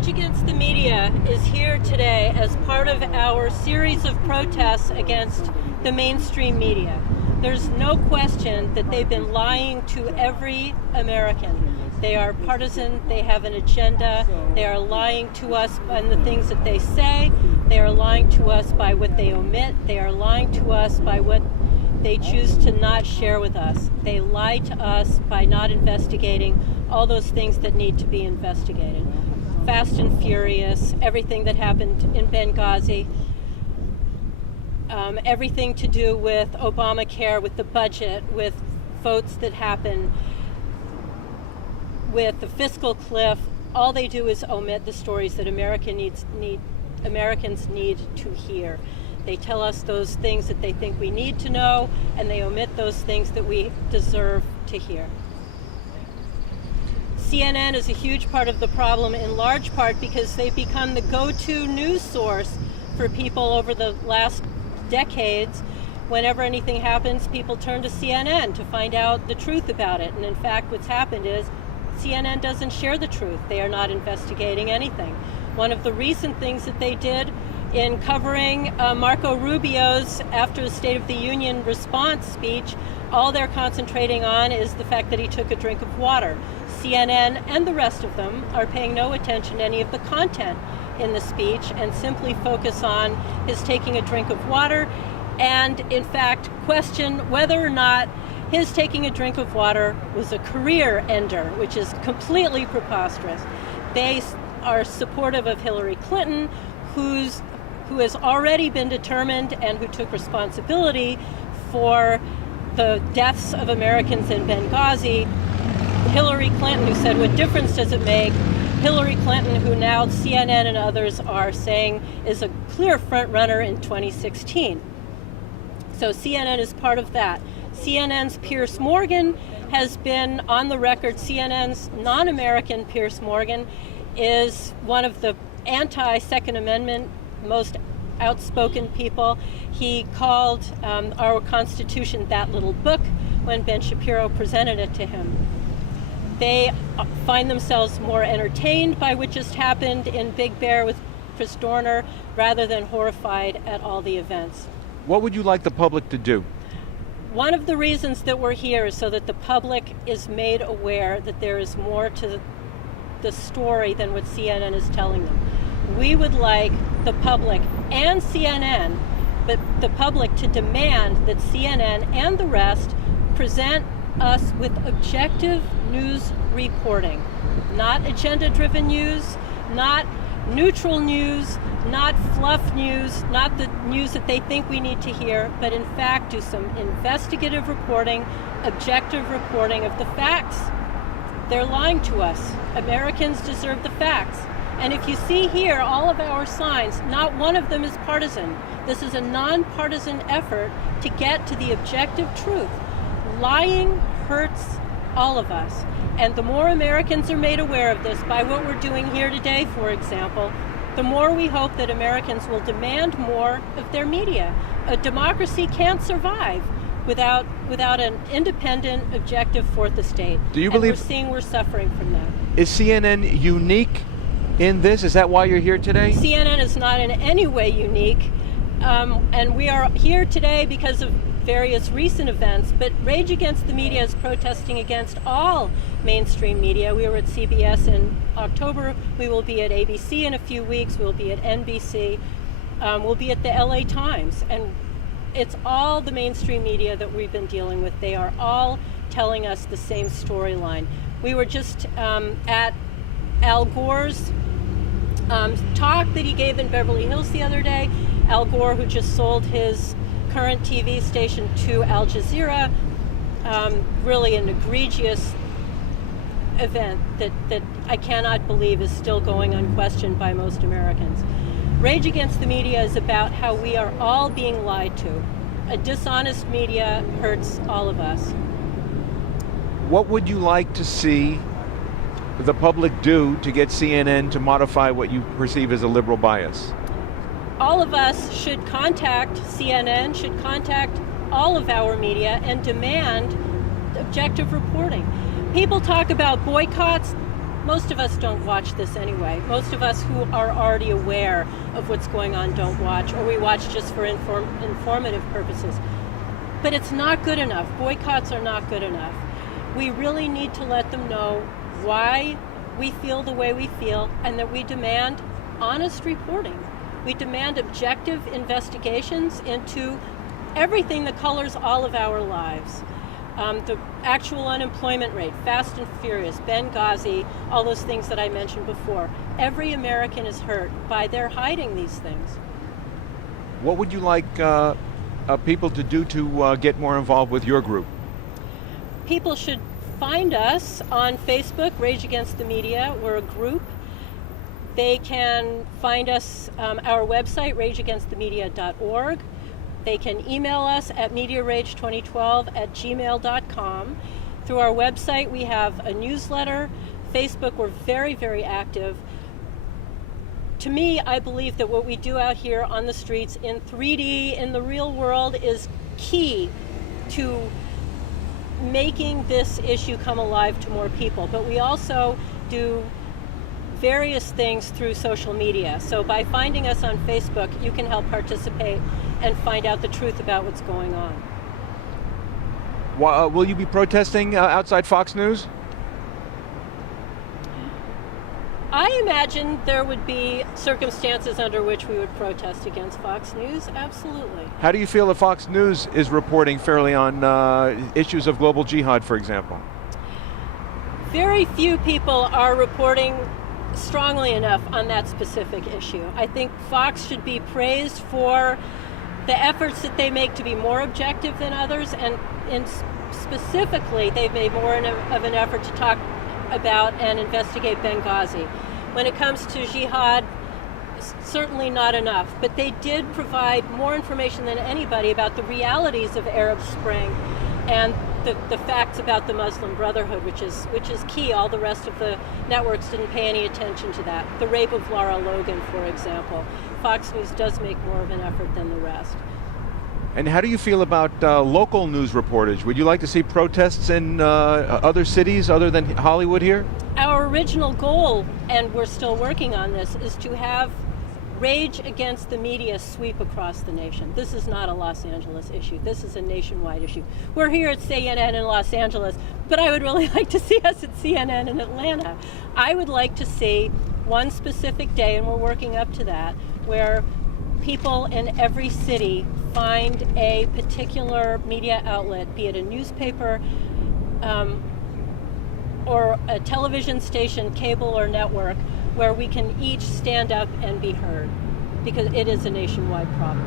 Rage Against the Media is here today as part of our series of protests against the mainstream media. There's no question that they've been lying to every American. They are partisan, they have an agenda, they are lying to us by the things that they say, they are lying to us by what they omit, they are lying to us by what they choose to not share with us. They lie to us by not investigating all those things that need to be investigated. Fast and Furious, everything that happened in Benghazi, everything to do with Obamacare, with the budget, with votes that happen, with the fiscal cliff. All they do is omit the stories that Americans need to hear. They tell us those things that they think we need to know, and they omit those things that we deserve to hear. CNN is a huge part of the problem, in large part because they've become the go-to news source for people over the last decades. Whenever anything happens, people turn to CNN to find out the truth about it. And in fact, what's happened is CNN doesn't share the truth. They are not investigating anything. One of the recent things that they did in covering Marco Rubio's after the State of the Union response speech, all they're concentrating on is the fact that he took a drink of water. CNN and the rest of them are paying no attention to any of the content in the speech and simply focus on his taking a drink of water and, in fact, question whether or not his taking a drink of water was a career ender, which is completely preposterous. They are supportive of Hillary Clinton, who has already been determined and who took responsibility for the deaths of Americans in Benghazi. Hillary Clinton, who said, what difference does it make? Hillary Clinton, who now CNN and others are saying is a clear front runner in 2016. So CNN is part of that. CNN's Piers Morgan has been on the record. CNN's non-American Piers Morgan is one of the anti-Second Amendment most outspoken people. He called our Constitution that little book when Ben Shapiro presented it to him. They find themselves more entertained by what just happened in Big Bear with Chris Dorner rather than horrified at all the events. What would you like the public to do? One of the reasons that we're here is so that the public is made aware that there is more to the story than what CNN is telling them. We would like the public and CNN, but the public to demand that CNN and the rest present us with objective news reporting, not agenda-driven news, not neutral news, not fluff news, not the news that they think we need to hear, but in fact do some investigative reporting, objective reporting of the facts. They're lying to us. Americans deserve the facts. And if you see here all of our signs, not one of them is partisan. This is a nonpartisan effort to get to the objective truth. Lying hurts all of us. And the more Americans are made aware of this by what we're doing here today, for example, the more we hope that Americans will demand more of their media. A democracy can't survive without an independent, objective fourth estate. Do you believe we're suffering from that? Is CNN unique in this? Is that why you're here today? CNN is not in any way unique. And we are here today because of various recent events, but Rage Against the Media is protesting against all mainstream media. We were at CBS in October. We will be at ABC in a few weeks. We'll be at NBC. We'll be at the LA Times. And it's all the mainstream media that we've been dealing with. They are all telling us the same storyline. We were just at Al Gore's talk that he gave in Beverly Hills the other day. Al Gore, who just sold his current TV station to Al Jazeera, really an egregious event that I cannot believe is still going unquestioned by most Americans. Rage Against the Media is about how we are all being lied to. A dishonest media hurts all of us. What would you like to see the public do to get CNN to modify what you perceive as a liberal bias? All of us should contact CNN, should contact all of our media and demand objective reporting. People talk about boycotts. most of us don't watch this anyway. Most of us who are already aware of what's going on don't watch, or we watch just for informative purposes. But it's not good enough. Boycotts are not good enough. We really need to let them know why we feel the way we feel, and that we demand honest reporting. We demand objective investigations into everything that colors all of our lives. The actual unemployment rate, Fast and Furious, Benghazi, all those things that I mentioned before. Every American is hurt by their hiding these things. What would you like people to do to get more involved with your group? People should find us on Facebook, Rage Against the Media. We're a group. They can find us, our website, rageagainstthemedia.org. They can email us at mediarage2012@gmail.com. Through our website, we have a newsletter. Facebook, we're very, very active. To me, I believe that what we do out here on the streets in 3D, in the real world, is key to making this issue come alive to more people. But we also do various things through social media. So by finding us on Facebook, you can help participate and find out the truth about what's going on. Will you be protesting outside Fox News? I imagine there would be circumstances under which we would protest against Fox News, absolutely. How do you feel that Fox News is reporting fairly on issues of global jihad, for example? Very few people are reporting strongly enough on that specific issue. I think Fox should be praised for the efforts that they make to be more objective than others, and specifically they've made more of an effort to talk about and investigate Benghazi. When it comes to jihad, certainly not enough, but they did provide more information than anybody about the realities of Arab Spring and the facts about the Muslim Brotherhood, which is key. All the rest of the networks didn't pay any attention to that. The rape of Lara Logan, for example. Fox News does make more of an effort than the rest. And how do you feel about local news reportage? Would you like to see protests in other cities other than Hollywood here? Our original goal, and we're still working on this, is to have Rage Against the Media sweep across the nation. This is not a Los Angeles issue. This is a nationwide issue. We're here at CNN in Los Angeles, but I would really like to see us at CNN in Atlanta. I would like to see one specific day, and we're working up to that, where people in every city find a particular media outlet, be it a newspaper or a television station, cable or network, where we can each stand up and be heard, because it is a nationwide problem.